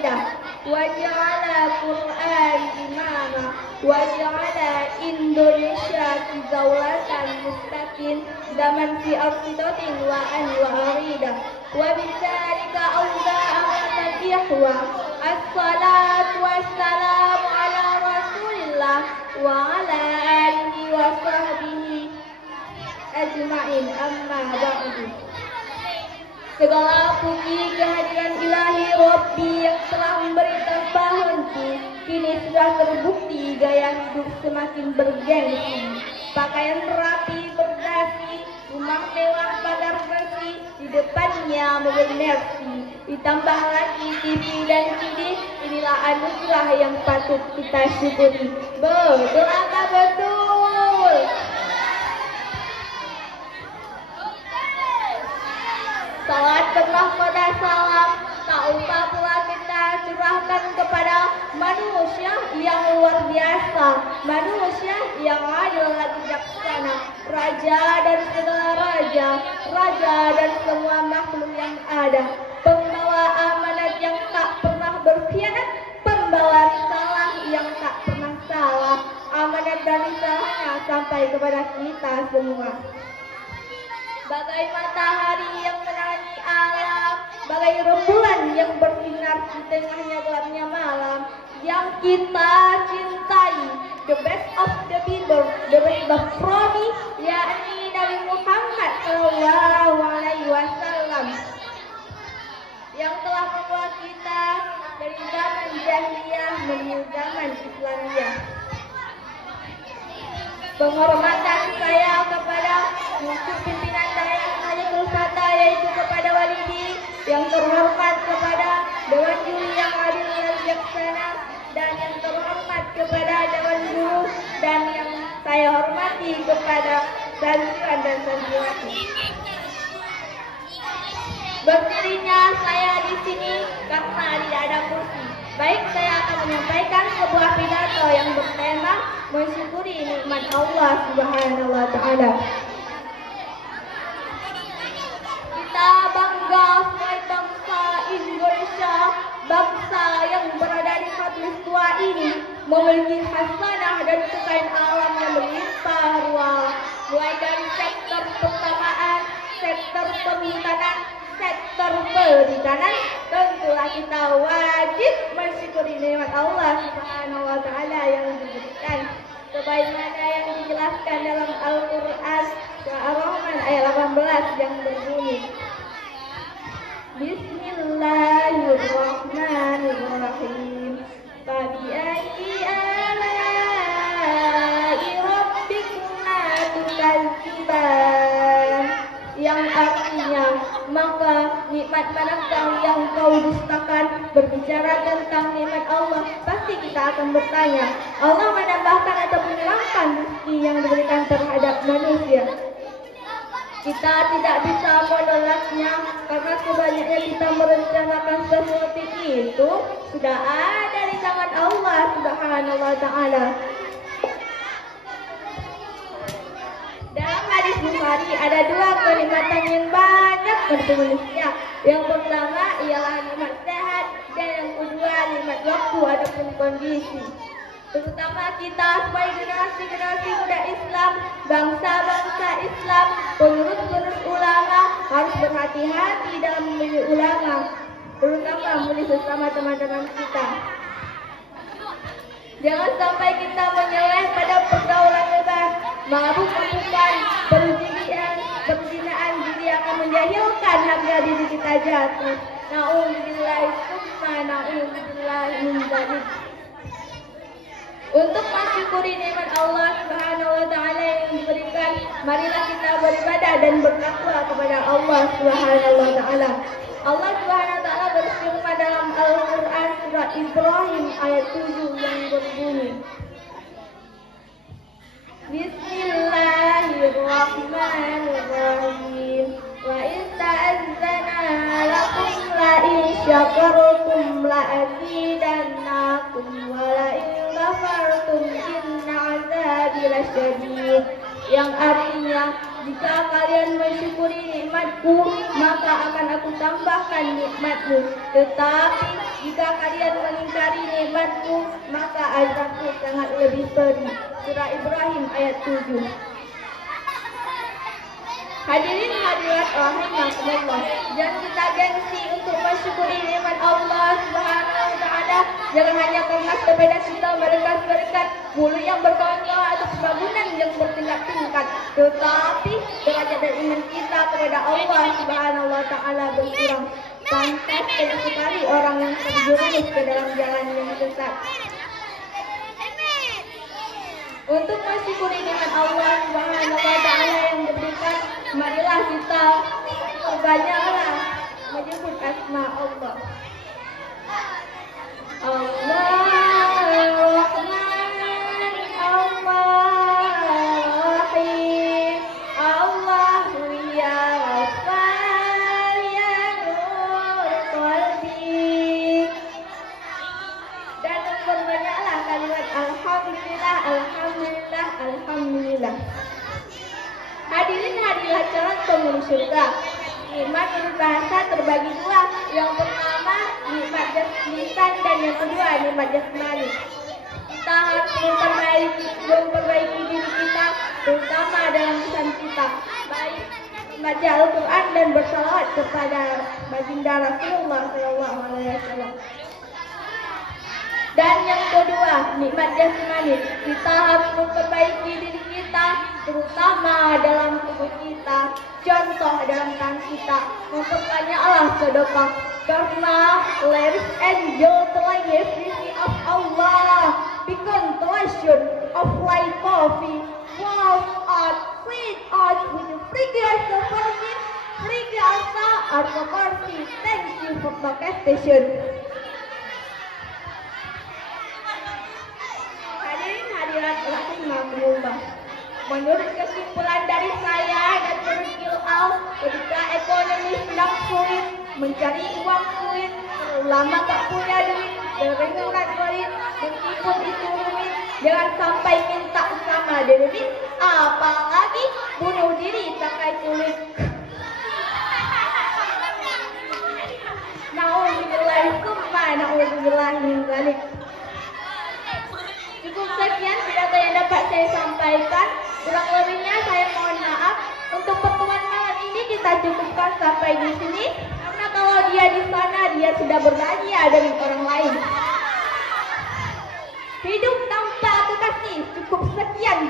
mursyida wa ja'ala Qur'an imama wa ja'ala Indonesia kizawlatan mustaqim zaman fi arsidatin wa arida wa bidzalika awda amatan ihwa as-salatu wassalamu ala rasulillah wa ala alihi wa sahbihi ajma'in amma ba'du. Segala puji kehadiran ilahi Rabbi yang telah memberi tanpa henti, kini sudah terbukti gaya hidup semakin bergengsi. Pakaian rapi berdasi, rumah mewah pagar bersih, di depannya mobil Mercy. Ditambah lagi TV dan CD, inilah anugerah yang patut kita syukuri. Betul apa betul? Salat penuh pada salam, tak lupa pula kita curahkan kepada manusia yang luar biasa, manusia yang adil dan bijaksana, raja dan segala raja, raja dan semua makhluk yang ada, pembawa amanat yang tak pernah berkhianat, pembawa risalah yang tak pernah salah, amanat dan risalahnya sampai kepada kita semua. Bagai matahari yang menerangi alam, bagai rembulan yang bersinar di tengahnya gelapnya malam, yang kita cintai, the best of the people, the best of promi, yakni Nabi Muhammad Sallallahu Alaihi Wasallam, yang telah membawa kita dari zaman jahiliyah menuju zaman Islamiyah. Penghormatan saya kepada musuh pimpinan daerah Majelis Sultan yaitu kepada Walidi, yang terhormat kepada Dewan Juri yang adil dan bijaksana, dan yang terhormat kepada Dewan Guru, dan yang saya hormati kepada santriwan dan santriwati. Berdirinya saya di sini karena tidak ada kursi. Baik, saya akan menyampaikan sebuah pidato yang bertema mensyukuri nikmat Allah Subhanahu wa Ta'ala. Kita bangga sebagai bangsa Indonesia, bangsa yang berada di khatulistiwa ini memiliki hasanah dan kekayaan alam yang berlimpah ruah, mulai dari sektor pertamaan, sektor perhutanan, sektor perikanan. Tentulah kita wajib mensyukuri nikmat Allah Subhanahu wa Ta'ala yang diberikan, sebagaimana yang dijelaskan dalam Al-Quran Surah Ar-Rahman ayat 18 yang berbunyi, Bismillahirrahmanirrahim. Fabi'ayyi ala'i rabbikuma tukadziban, yang artinya, maka nikmat manakah yang kau dustakan? Berbicara tentang nikmat Allah, pasti kita akan bertanya, Allah menambahkan atau menghilangkan rezeki yang diberikan terhadap manusia. Kita tidak bisa menolaknya, karena sebanyak yang kita merencanakan sesuatu itu sudah ada di tangan Allah Subhanahu wa Ta'ala. Dalam hadis Bukhari ada dua kenikmatan yang banyak untuk manusia. Yang pertama ialah nikmat sehat, dan yang kedua nikmat waktu ataupun kondisi. Terutama kita sebagai generasi muda Islam, bangsa-bangsa Islam, pengurus ulama harus berhati-hati dalam memilih ulama, terutama memilih sesama teman-teman kita. Jangan sampai kita menyeleh pada pergaulan bebas, mabuk-mabukan, perjudian, perzinaan, jadi akan menjahilkan harga diri kita jatuh. Na'udzubillah summa na'udzubillah min dzalik. Untuk mensyukuri nikmat Allah Subhanahu wa Ta'ala yang diberikan, marilah kita beribadah dan bertakwa kepada Allah Subhanahu wa Ta'ala. Allah Subhanahu wa Ta'ala berfirman dalam Al-Quran surah Ibrahim ayat 7 yang berbunyi, Bismillahirrahmanirrahim. Wa in ta'azzana lakum la in syakartum la azidannakum wa la in kafartum inna azabi lasyadid. Yang artinya, jika kalian mensyukuri nikmatku, maka akan aku tambahkan nikmatmu. Tetapi Jika kalian mengingkari nikmatku, maka azabku sangat lebih pedih. Surah Ibrahim ayat 7. Hadirin hadirat rahimakumullah, jangan kita gengsi untuk mensyukuri nikmat Allah Subhanahu wa taala. Jangan hanya karena sepeda kita berkat-berkat, mulut yang berkawan-kawan atau pembangunan yang bertingkat-tingkat, tetapi derajat dan iman kita kepada Allah Subhanahu wa taala berkurang. Pantas sekali orang yang terjerumus ke dalam jalan yang sesat. Untuk mensyukuri nikmat Allah Subhanahu wa taala yang diberikan, marilah kita perbanyaklah menyebut asma Allah. Ar-Rahman, Ar-Rahim, Allahu ya Ghaffar ya Nur Qalbi. Dan perbanyaklah kalimat alhamdulillah, alhamdulillah, alhamdulillah. Hadirin hadirat calon penghuni surga, nikmat berbahasa terbagi dua. Yang pertama nikmat lisan dan yang kedua nikmat jasmani. Kita harus memperbaiki diri kita, terutama dalam lisan kita, baik membaca Al-Quran dan bersalawat kepada baginda Rasulullah SAW. Dan yang kedua nikmat jasmani, kita harus memperbaiki diri kita, terutama dalam tubuh kita. Contoh dalam tangan kita, memperbanyaklah sedekah, karena ladies and gentlemen, everything of Allah, the contemplation of life coffee, wow art, sweet art, with the fragrance of perfume, fragrance of coffee. Thank you for the station. Hadirin hadirat rahimahumullah. Menurut kesimpulan dari saya dan Turkil Al, ketika ekonomi sedang sulit, mencari uang sulit, lama tak punya duit, sering ngurat-ngurit, meskipun itu rumit, jangan sampai minta sama debit, apalagi bunuh diri pakai kulit. Na'udzubillah summa na'udzubillah min dzalik. Cukup sekian pidato yang dapat saya sampaikan. Kurang lebihnya saya mohon maaf. Untuk pertemuan malam ini kita cukupkan sampai di sini, karena kalau dia di sana dia sudah berbahagia dengan orang lain. Hidup tanpa kekasih. Cukup sekian.